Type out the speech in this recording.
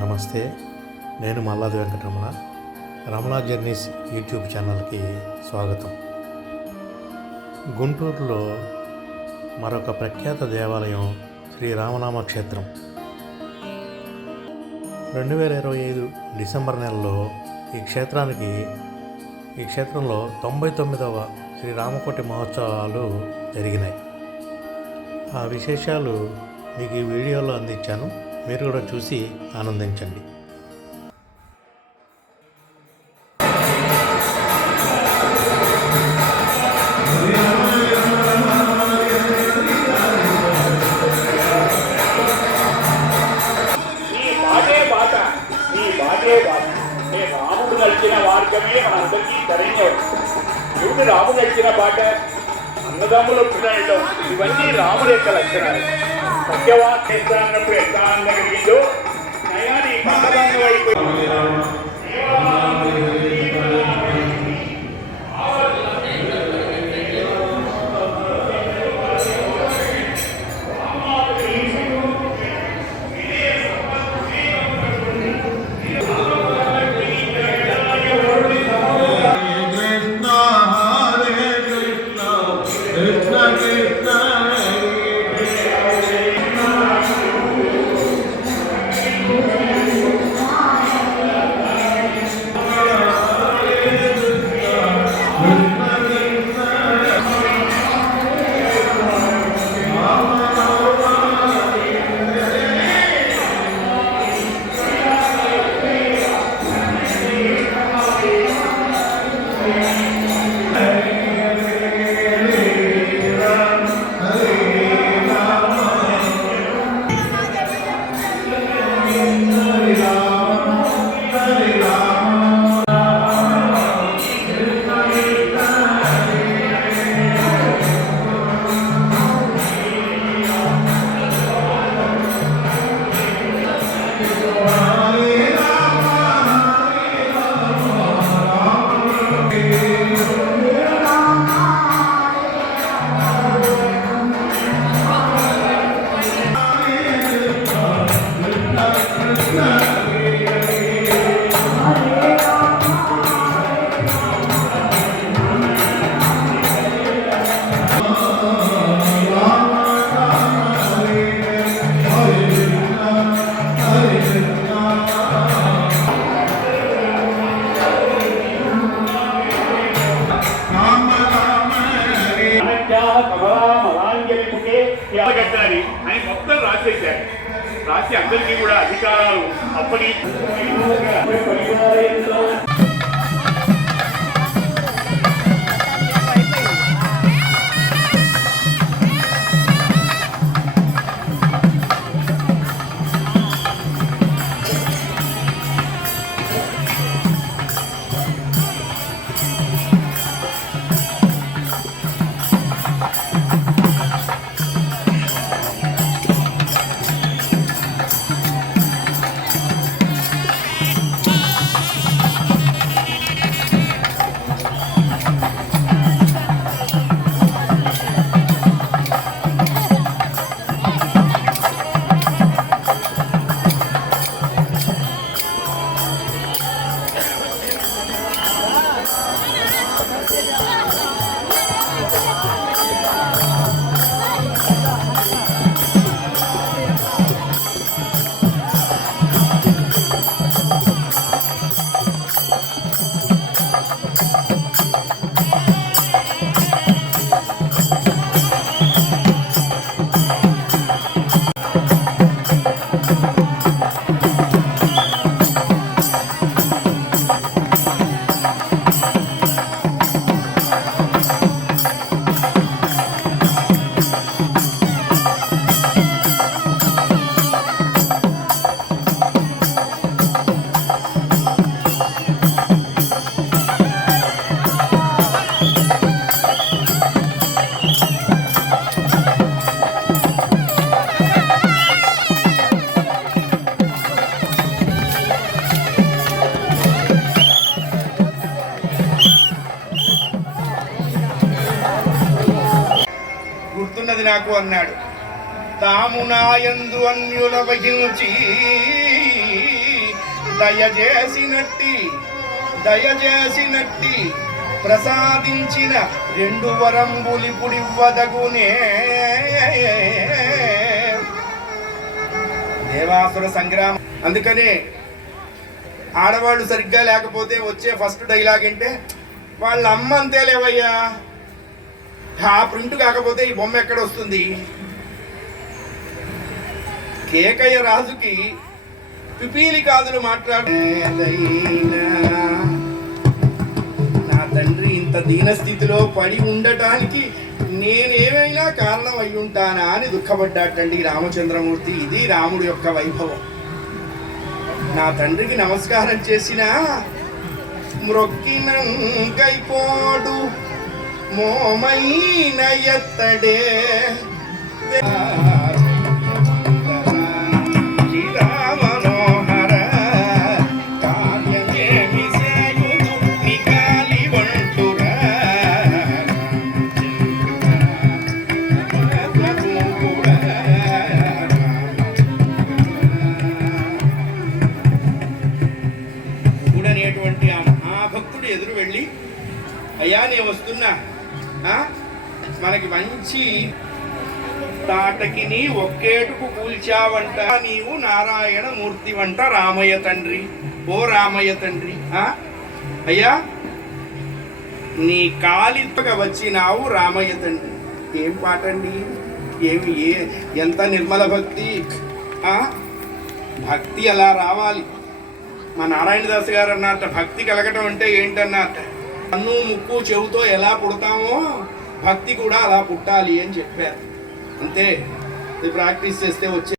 నమస్తే, నేను Malladi Venkataramana. Ramana journeys YouTube ఛానల్కి స్వాగతం. గుంటూరులో మరొక ప్రఖ్యాత దేవాలయం శ్రీ రామనామ క్షేత్రం. 2025 డిసెంబర్ నెలలో ఈ క్షేత్రంలో 99వ శ్రీ రామకోటి మహోత్సవాలు జరిగినాయి. ఆ విశేషాలు మీకు ఈ వీడియోలో అందించాను. మీరు కూడా చూసి ఆనందించండి. రాముడు నడిచిన మార్గమే మనందరికీ సరైన. దేవుడు రాముడు నడిచిన బాట, అన్నదమ్ముల పుట్టినలో ఇవన్నీ రాముడి యొక్క లక్షణాలు. సత్యవాన్నప్పుడు ఎంత ఆనందం కలిగిందో నయాన్ని పక్కదాంగం అయిపోయింది. కట్టాలి అని మొత్తం రాసేశారు. రాసి అందరికీ కూడా అధికారాలు అప్పటి గుర్తున్నది నాకు అన్నాడు. తాము నాయందు అన్యుల వహించి దయచేసినట్టి ప్రసాదించిన రెండు వరంబులిపుడివ్వదగునే. దేవాసుర సంగ్రామం. అందుకనే ఆడవాళ్ళు సరిగ్గా లేకపోతే వచ్చే ఫస్ట్ డైలాగ్ అంటే వాళ్ళ అమ్మ అంతే లేవయ్యా, ఆ ప్రింట్ కాకపోతే ఈ బొమ్మ ఎక్కడ వస్తుంది. కేకయ్య రాజుకి పిపీలి కాదులు నా తండ్రి ఇంత దీనస్థితిలో పడి ఉండటానికి నేనేమైనా కారణం అయి ఉంటానా అని దుఃఖపడ్డాటండి రామచంద్రమూర్తి. ఇది రాముడు యొక్క వైభవం. నా తండ్రికి నమస్కారం చేసిన మ్రొక్కిన కైకోడు మోమైన ఎత్తడే అనేటువంటి ఆ మహాభక్తుడు ఎదురు వెళ్ళి, అయ్యా నేను వస్తున్నా, మనకి మంచి తాటకిని ఒక్కేటుకు కూల్చావంట, నీవు నారాయణ మూర్తి వంట రామయ్య తండ్రి. ఓ రామయ్య తండ్రి, అయ్యా నీ కాలిగా వచ్చినావు రామయ్య తండ్రి. ఏం పాట అండి, ఏమి ఎంత నిర్మల భక్తి. భక్తి అలా రావాలి. మా నారాయణదాస్ గారు అన్నట్ట, భక్తి కలగటం అంటే ఏంటన్నట్ట, కన్ను ముక్కు చెవుతో ఎలా పుడతామో భక్తి కూడా అలా పుట్టాలి అని చెప్పారు. అంతే, ఇది ప్రాక్టీస్ చేస్తే వచ్చే